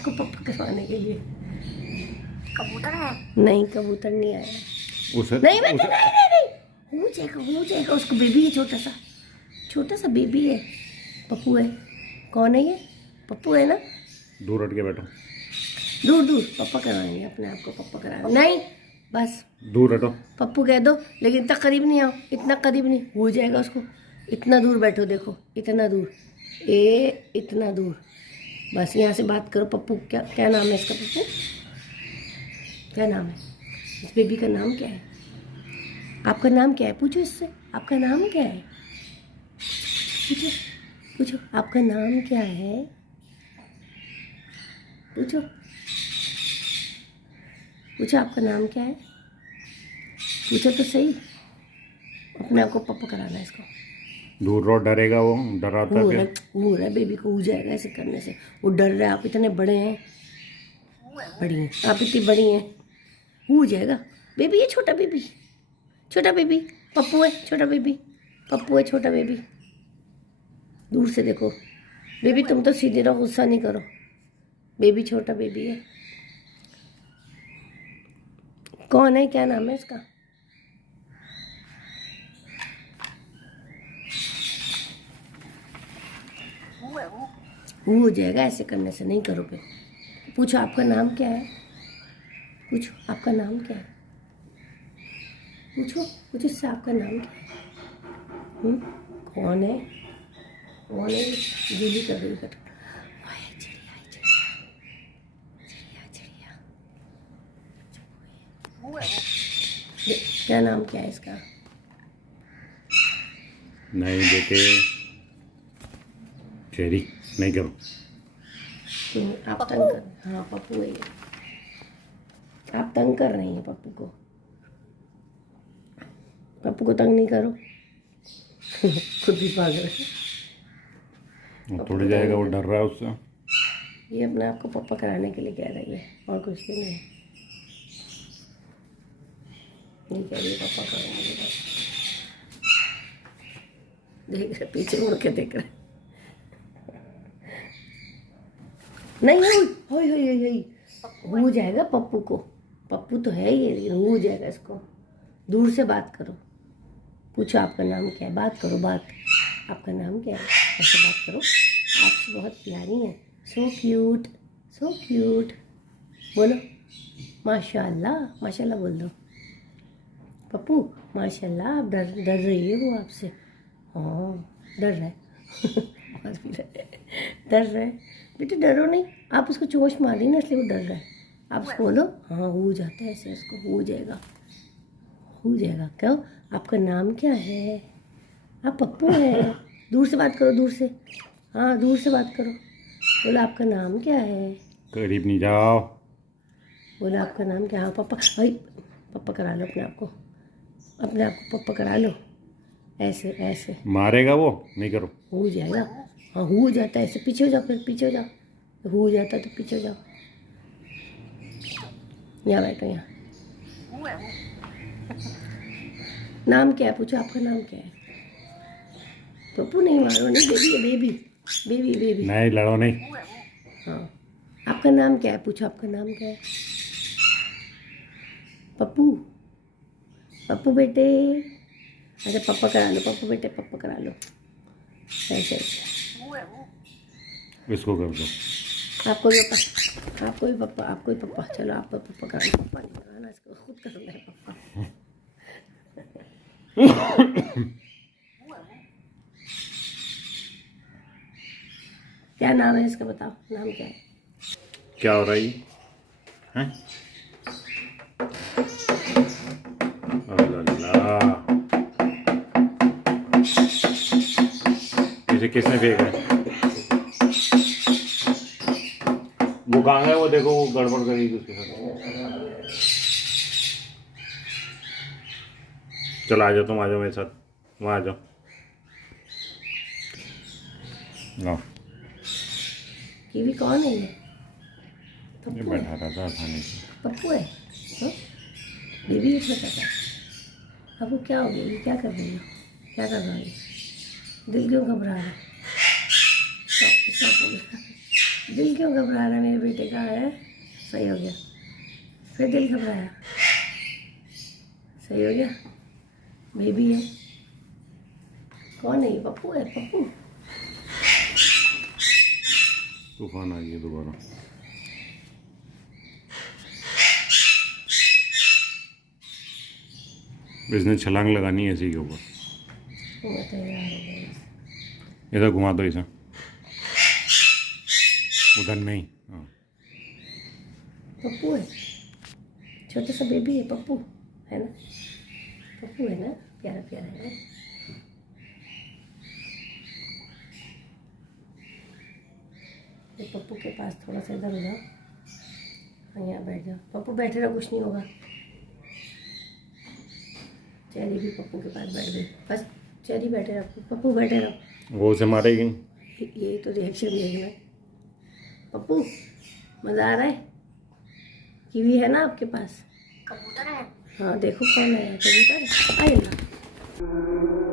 आपको पप्पा करवाने के लिए। कबूतर है? नहीं कबूतर नहीं आया। नहीं बेटा नहीं नहीं नहीं, हो जाएगा उसको। बेबी है, छोटा सा बेबी है। पप्पू है। कौन है ये? पप्पू है ना। दूर हट के बैठो। दूर पप्पा करवाएंगे अपने आप को। पप्पा कराएंगे नहीं, बस दूर हटो। पप्पू कह दो, लेकिन इतना करीब नहीं आओ, इतना करीब नहीं, हो जाएगा उसको। इतना दूर बैठो, देखो इतना दूर, इतना दूर। बस यहाँ से बात करो। पप्पू क्या क्या नाम है इसका? पप्पू क्या नाम है इस बेबी का? नाम क्या है? आपका नाम क्या है? पूछो इससे, आपका नाम क्या है? पूछो आपका नाम क्या है? पूछो आपका नाम क्या है? पूछो तो सही। अपने आप को पप्पा कराना है इसको। दूर रहो, डरेगा वो, डराता क्या? हो रहा है बेबी को, हो जाएगा ऐसे करने से। वो डर रहा है। आप इतने बड़े हैं, बड़ी हैं आप, इतनी बड़ी हैं, हो जाएगा। बेबी है, छोटा बेबी पप्पू है, छोटा बेबी पप्पू है, छोटा बेबी। दूर से देखो। बेबी तुम तो सीधे रहो, गुस्सा नहीं करो। बेबी छोटा बेबी है। कौन है? क्या नाम है इसका? हो जाएगा ऐसे करने से, नहीं करो पे। पूछो आपका नाम क्या है? पूछो आपका नाम क्या है? पूछो इससे आपका नाम क्या है? कौन है? जूली कर रही है। चिड़िया। क्या नाम क्या है इसका? नहीं बेटे, चेरी नहीं करो। आप तंग कर, हाँ पप्पू है ये। आप तंग कर रही हैं पप्पू को। पप्पू को तंग नहीं करो। खुद ही भाग रहे। थोड़ी जाएगा, वो डर रहा है उससे। ये अपने आप को पप्पा कराने के लिए कह रही है, और कुछ भी नहीं। नहीं कह रही पापा करूँगी बस। देख रहे, पीछे मुड़ के देख रहे। नहीं हो जाएगा पप्पू को। पप्पू तो है ये, लेकिन हो जाएगा इसको। दूर से बात करो। पूछो आपका नाम क्या है? बात करो, बात। आपका नाम क्या है? ऐसे बात करो। आपसे बहुत प्यारी है। सो क्यूट बोलो। माशाल्लाह बोल दो। पप्पू माशाल्लाह। आप डर रही है वो आपसे। हाँ डर रहा है। डर रहा है बेटे, डरो नहीं। आप उसको चोंच मारी ना, इसलिए वो डर रहा है। आप उसको बोलो हाँ हो जाता है ऐसे, उसको हो जाएगा। क्यों? आपका नाम क्या है? आप पप्पू हैं। दूर से बात करो, दूर से। हाँ दूर से बात करो। बोलो आपका नाम क्या है? करीब नहीं जाओ। बोलो आपका नाम क्या है? हाँ पप्पा। भाई पप्पा करा लो अपने आप को पप्पा करा लो। ऐसे मारेगा वो, नहीं करो। हो जाएगा। हाँ हो जाता है ऐसे। पीछे हो जाओ, फिर पीछे हो जाओ। हो जाता है तो पीछे हो जाओ। यहाँ बैठो, यहाँ। नाम क्या है? पूछो आपका नाम क्या है? पप्पू नहीं मारो, नहीं बेबी है, बेबी। नहीं लड़ो नहीं। हाँ आपका नाम क्या है? पूछो आपका नाम क्या है? पप्पू बेटे। अच्छा पप्पा करा लो, पप्पू बेटे पप्पा करा लो। ऐसे इसको कर दो। आपको भी पप्पा। चलो आप पप्पा करा लो। पप्पा नहीं कराना, इसको खुद करना है पप्पा। क्या नाम है इसका? बताओ नाम क्या है? क्या हो रहा है ये? हैं? अल्लाह, इसे किसने फेंका है? वो कहाँ है? वो देखो, वो गड़बड़ करेगी उसके साथ। चलो आ जाओ, तुम आ जाओ मेरे साथ, वहाँ आ जाओ। लो, कीवी कौन है ये? ये बैठा रहता है खाने से। पप्पू है। हाँ? बेबी है छोटा सा। अब वो क्या हो गया? ये क्या कर रही हो? क्या कर रहा है? दिल क्यों घबरा रहा है? स्टॉप बोल रहा है। दिल क्यों घबरा रहा है मेरे बेटे का है? सही हो गया, फिर दिल घबराया, सही हो गया। बेबी है, कौन है ये? पप्पू है, पप्पू। तूफान आ गया दोबारा। इसने छलांग लगानी है इसी के ऊपर। वो बताइए आ रहा है। इधर घुमा दो इसे, उधर नहीं। हाँ पप्पू है, छोटा सा बेबी है, पप्पू है ना? पप्पू है ना, प्यारा प्यारा है। ये पप्पू के पास थोड़ा सा इधर हो जाओ, हाँ यहाँ बैठ जाओ। पप्पू बैठे रहो, कुछ नहीं होगा। चेरी भी पप्पू के पास बैठ गई, बस चेरी बैठे रहो, पप्पू बैठे रहो। वो उसे मारेगी। यही तो रिएक्शन देखना। पप्पू मज़ा आ रहा है? कीवी है ना आपके पास? कबूतर है। हाँ देखो कौन है, कबूतर। आए ना।